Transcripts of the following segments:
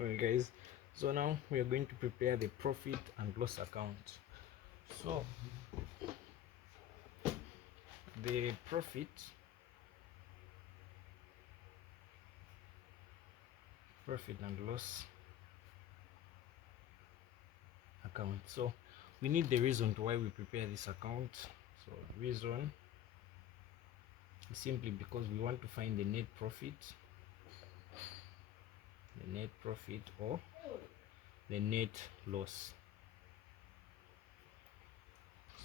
Alright guys, so now we are going to prepare the profit and loss account. So the profit and loss account. So we need the reason to why we prepare this account. So reason is simply because we want to find the net profit or the net loss.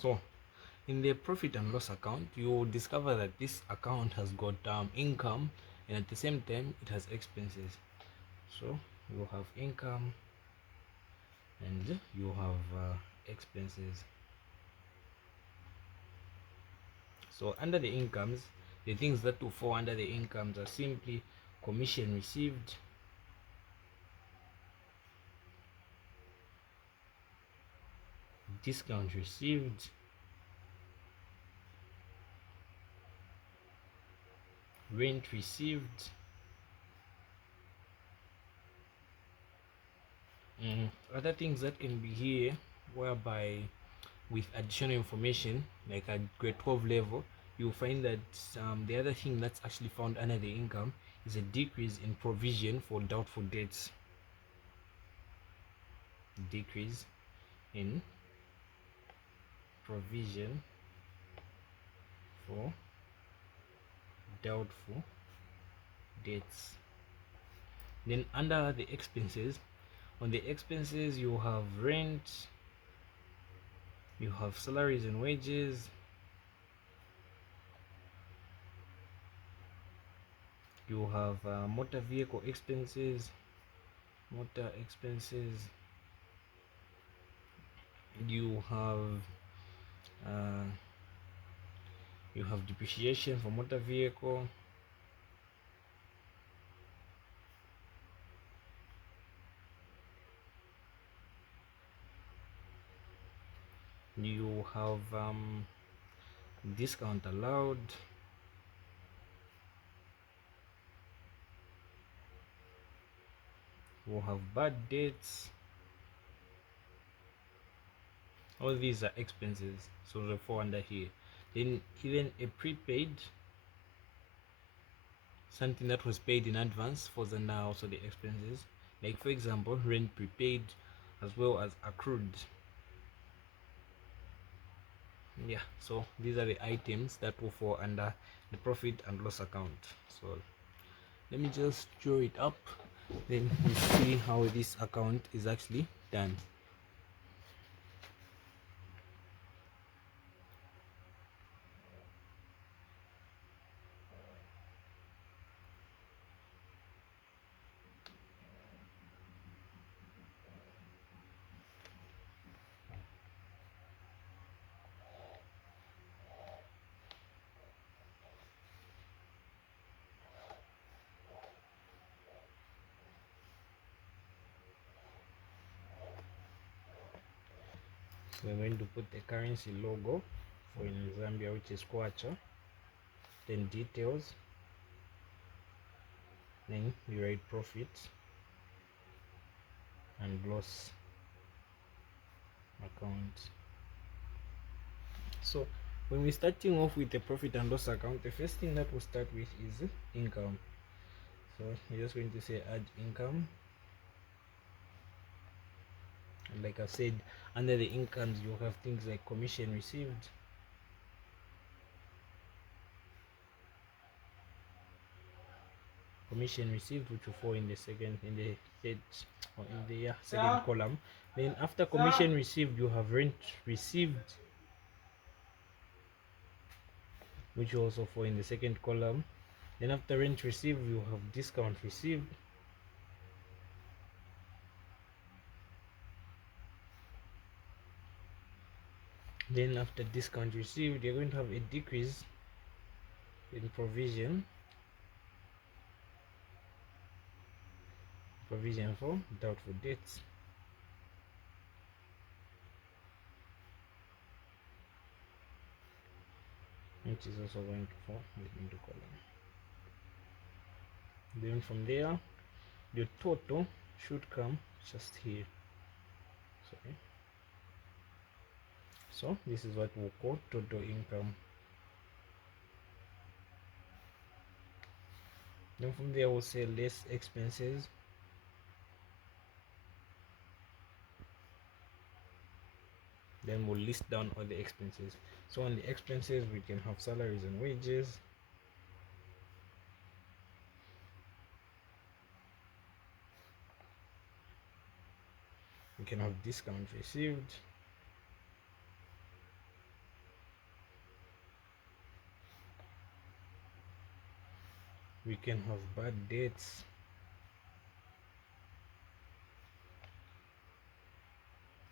So in the profit and loss account, you will discover that this account has got income, and at the same time it has expenses. So you have income and you have expenses. So under the incomes, the things that will fall under the incomes are simply commission received, discount received, rent received, other things that can be here, whereby with additional information like at grade 12 level, you'll find that the other thing that's actually found under the income is a decrease in provision for doubtful debts. Decrease in provision for doubtful debts. Then under the expenses, on the expenses you have rent, you have salaries and wages, you have motor vehicle expenses, you uh, have depreciation for motor vehicle, you have discount allowed, you have bad debts. All these are expenses, so they fall under here. Then even a prepaid, something that was paid in advance, falls under also the expenses, like for example rent prepaid as well as accrued. Yeah, so these are the items that will fall under the profit and loss account. So let me just draw it up, then we see how this account is actually done. So we're going to put the currency logo for in Zambia, which is kwacha, then details, then we write profit and loss account. So when we're starting off with the profit and loss account, the first thing that we'll start with is income. So you're just going to say add income, and like I said, under the incomes you have things like commission received, which will fall in the third or in the second column. Then after commission received you have rent received, which will also fall in the second column. Then after rent received you have discount received, then after discount received you're going to have a decrease in provision for doubtful debts. Which is also going to fall into column. Then from there the total should come just here. So this is what we'll call total income. Then from there we'll say less expenses. Then we'll list down all the expenses. So on the expenses we can have salaries and wages, we can have discount received, we can have bad debts,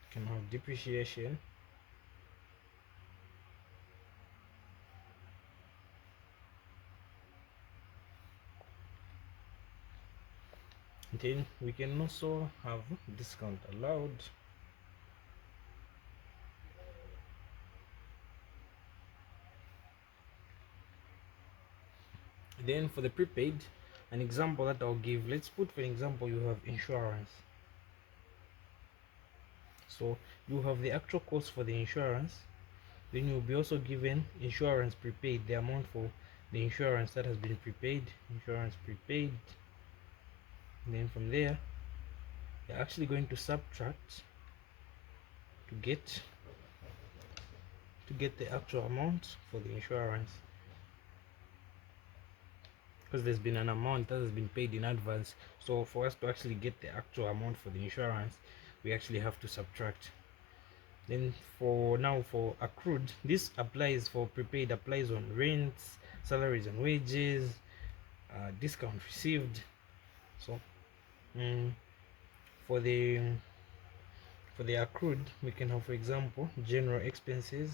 we can have depreciation, then we can also have discount allowed. Then for the prepaid, an example that I'll give, let's put for example you have insurance. So you have the actual cost for the insurance, then you'll be also given insurance prepaid, the amount for the insurance that has been prepaid, insurance prepaid. And then from there you're actually going to subtract to get the actual amount for the insurance, because there's been an amount that has been paid in advance. So for us to actually get the actual amount for the insurance, we actually have to subtract. Then for accrued, this applies for prepaid, applies on rents, salaries and wages, discount received. So for the accrued, we can have for example general expenses.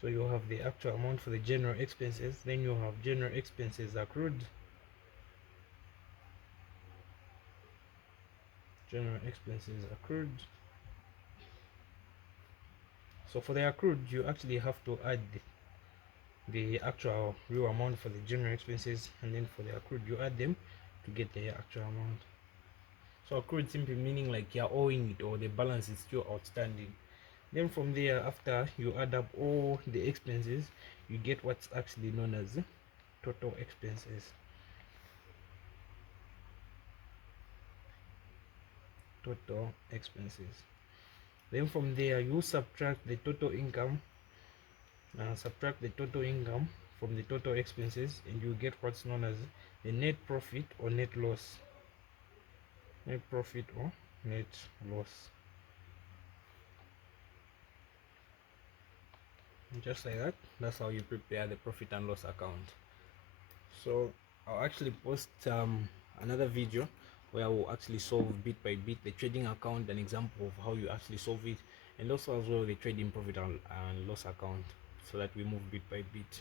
So you have the actual amount for the general expenses, then you have general expenses accrued, general expenses accrued. So for the accrued, you actually have to add the actual real amount for the general expenses, and then for the accrued you add them to get the actual amount. So accrued simply meaning like you're owing it or the balance is still outstanding. Then from there, after you add up all the expenses, you get what's actually known as total expenses. Total expenses. Then from there you subtract the total income, from the total expenses, and you get what's known as the net profit or net loss. Net profit or net loss. Just like that, that's how you prepare the profit and loss account. So I'll actually post another video where I will actually solve bit by bit the trading account, an example of how you actually solve it, and also as well the trading profit and loss account, so that we move bit by bit.